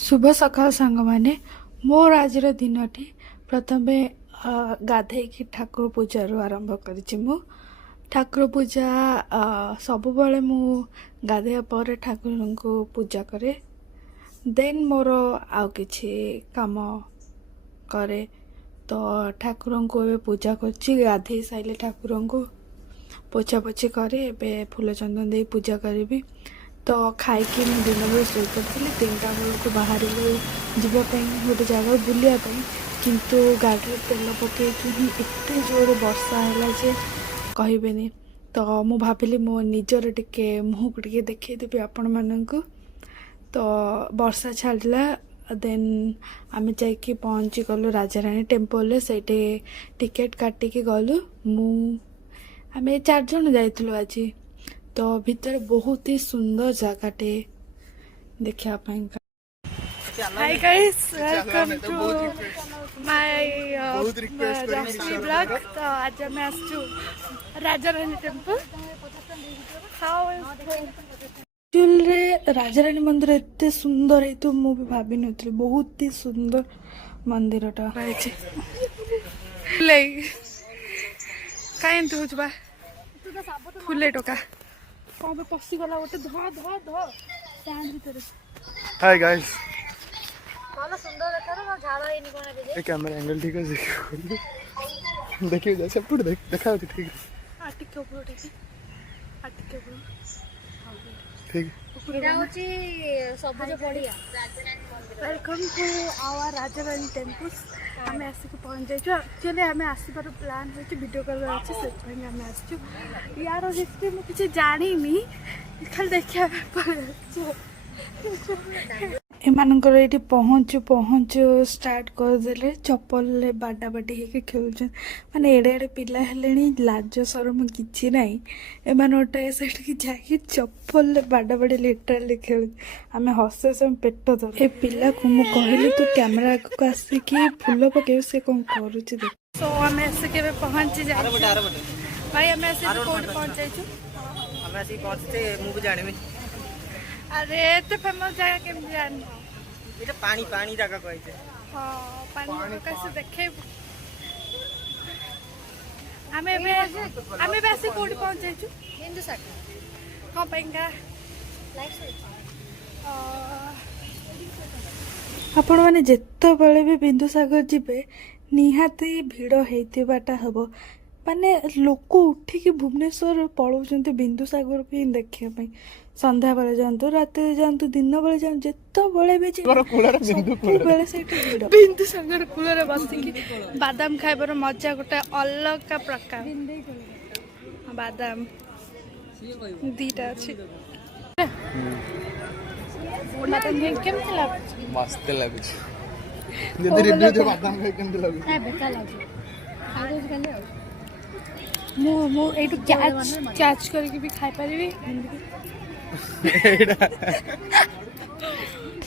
शुभ सकाल सांग माने मोर आज दिनटी प्रथमे गाधे की ठाकुर पूजा आरंभ करिछि मु ठाकुर पूजा सब बेले मु गाधे पर ठाकुर को पूजा करे देन मोर आउ किछि काम करे तो ठाकुर को ए पूजा करछि गाधे साइले ठाकुर को पोछा पोछी करे एबे फूल चंदन दे पूजा करी तो खाई दिन बेले शो करी 3टा बेलू बाहर जावाई गोटे जगह बुलायापी किंतु गाड़ी तेल पकई एत जोर वर्षा है जे कहबेनी तो मु भाविली मो निजर टिके मुह को टिके देखदेवी आपण मानू तो वर्षा छाड़ा देन आम जा पहुँची गलु राजाराणी टेम्पल से टिकेट काटिकी गलु आम 4 जन जाइलु आज तो भीतर बहुत ही सुंदर जगहटे देखा hi guys welcome to my राष्ट्रीय ब्लॉग तो आज मैं आसु राजाराणी टेम्पल चुल्रे राजाराणी मंदिर एते सुंदर है तो मु भी भाभी नथि बहुत ही सुंदर मंदिरटा रही काई तू बा फुले टोका कौन पे पसी गला गोटे ध ध ध सैंड भीतर हाय गाइस कौन सुंदर देखा ना झाड़ा ही नहीं कोने दे ए कैमरा एंगल ठीक है देखिए जैसे पूरा देखा होती ठीक आटिक के ऊपर ठीक एटा होची सबज पड़िया welcome to our Rajarani temples आम आसिक पहुँच जाइए एक्चुअली आम आसबार प्लान हो वीडियो करवार अच्छे से आम आसु यार हिस्ट्री मुझे जानी खाली देखा एमानकर ये पहुँचु पहुँचु स्टार्ट करदे चप्पल बाडा बाडी होकर खेल माने एड़े एड़े पिला लाज शरम किसी ना एमानोटे से जाकि चप्पल बाडा बाडी लिटराली खेल आम हस हस पेट धर ए पिला को मु कहली तू कैमरा को आसिकी फूल पके से कौन करुच्ची देख सो आम आसिक पहुँची जाए भाई आम आसिक पहुँच जाइए अरे एते फेमस जगह केमती जान এটা পানি পানি জায়গা কইছে हां पानी कैसे देखे हमें वैसे कोड पहुंच जाइछु हिंदू साथ हां पेंगा लाइक से आपण माने जेत्तो बेले भी बिंदुसागर जिबे निहाती भिड़ हेतिबाटा हबो माने लोक उठिकी भुवनेश्वर पलाउछन्ते बिंदुसागर भी देखिया पई संध्या बेले जातु रात जातु दिन बेले जातु जिते बेले भी बिंदुसागर कूल बसिकी बादाम खाइबार मजा गोटे अलग प्रकार बादाम दीटा अच्छी बादाम केमती लागुच मस्त लागुच जदी रिव्यू दे बादाम खाइ केमती लागुच ए बेकार लागे खाइदो गले मु एटू कैच करके भी खाई पारिबी एडा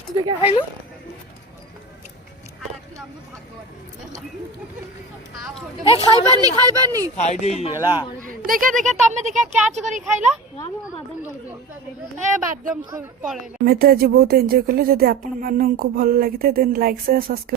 तू देखा खाइलु ए खाइबानी खाइ देला देखा तमे देखा कैच करी खाइला राम बादाम कर ए बादाम पड़े मैं तो आज बहुत एंजॉय कलु जदि आपण मानन को भल लागिते देन लाइक शेयर सब्सक्राइब